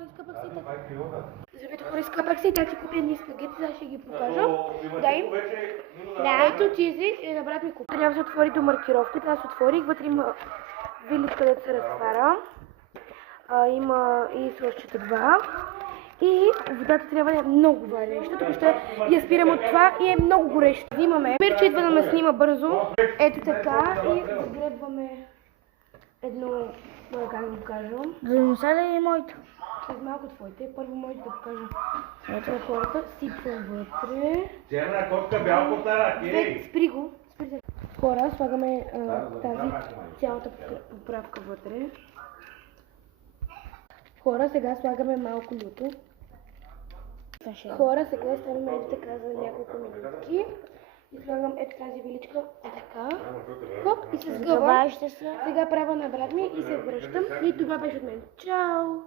хора, изкъпах си. Здравейте хора, изкъпах си, как си купя едни спагети, сега ще ги покажа. Да, ето чизи и на брат ми купа. Трябва да се отвори до маркировката, аз отворих, вътре има вилит, където се разтваря. Има и сложчета 2. И водата трябва да е много вареща, тук ще я спирам от това и е много горещо. Взимаме мерче, идва да ме снима бързо. Ето така и загребваме едно, как да го кажа. Да носа ли е моето? След малко твоите, първо можете да покажа ето на хората, сипвам вътре. Черна котка, бял котара, кей! Спри го, спри. Хора, слагаме тази цялата поправка вътре. Хора, сега слагаме малко люто. Хора, сега ставаме ето така за няколко минутки. И слагам ето тази виличка, така. Хоп, и се сгъва. Сега правя на брат ми и се връщам. И това беше от мен. Чао!